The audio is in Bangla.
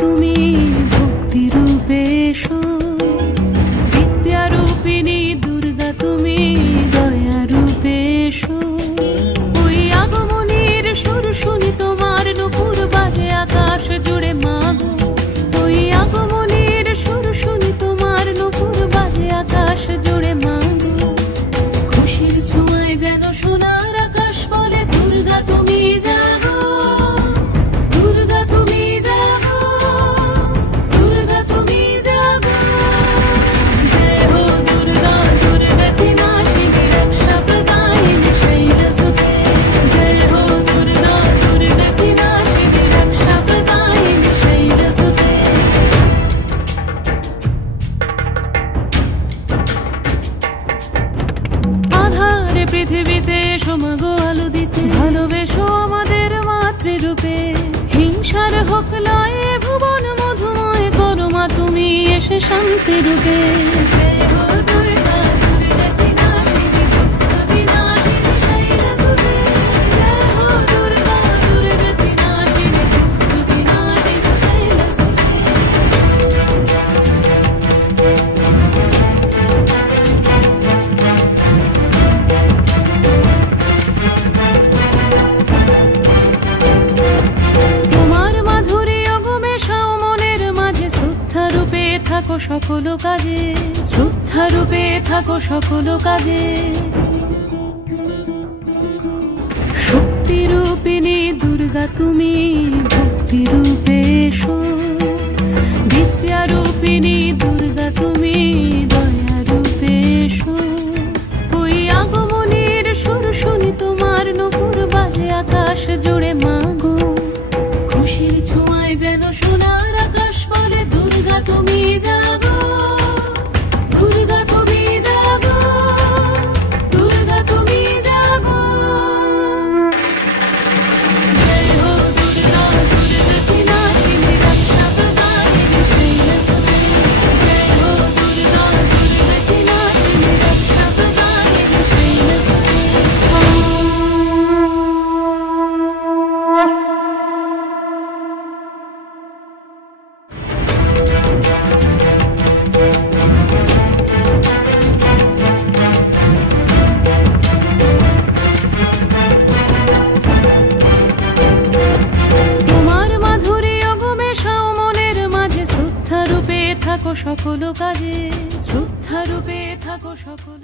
তুমি ভক্তি রূপে এসো, বিদ্যা রূপিণী দুর্গা তুমি দয়া রূপে এসো। ওই আগমনীর সুর শুনি তোমার নুপুর বাজে আকাশ জুড়ে মাগো। ওই আগমনীর সুর শুনি তোমার নুপুর বাজে আকাশ জুড়ে মাগো। খুশির ছোঁয়ায় যেন সোনার আকাশ বলে দুর্গা তুমি জাগো, দুর্গা তুমি জাগো, দুর্গা তুমি জাগো। জয় হো দুর্গা দুর্গতি নাশিনী রক্ষা প্রদায়িনী শৈলসুতে। জয় হো দুর্গা দুর্গতি নাশিনী রক্ষা প্রদায়িনী শৈলসুতে। আধারে পৃথিবীতে এসো মাগো আলো দিতে, ভালোবেসো আমাদের মাতৃরূপে। হিংসার হোক লয়ে ভুবন মধুময় করো মা তুমি এসে শান্তি রূপে। জয় হো দুর্গা দুর্গতি নাশিনী দুঃখ বিনাশিনী শৈলসুতে। জয় হো দুর্গা দুর্গতি নাশিনী দুঃখ বিনাশিনী শৈলসুতে। তোমার মাধুরী অগমে সাও মনের মাঝে শ্রদ্ধা রূপে থাকো সকল কাজে, শ্রদ্ধা রূপে থাকো সকল কাজে। শক্তি রূপিণী দুর্গা তুমি ভক্তি রূপে এসো, বিদ্যা রূপিণী দুর্গা তুমি দয়া রূপে এসো। ওই আগমনীর সুর শুনি তোমার নুপুর বাজে আকাশ জুড়ে মাগো। খুশির ছোঁয়ায় যেন সোনার আকাশ বলে দুর্গা তুমি জাগো, দুর্গা তুমি জাগো, দুর্গা তুমি জাগো। জয় হো দুর্গা দুর্গতি নাশিনী রক্ষা প্রদায়িনী শৈলসুতে। জয় হো দুর্গা দুর্গতি নাশিনী রক্ষা প্রদায়িনী শৈলসুতে। তোমার মাধুরী অগমে সাও মনের মাঝে শ্রদ্ধা রূপে থাকো সকল কাজে, শ্রদ্ধা রূপে থাকো সকল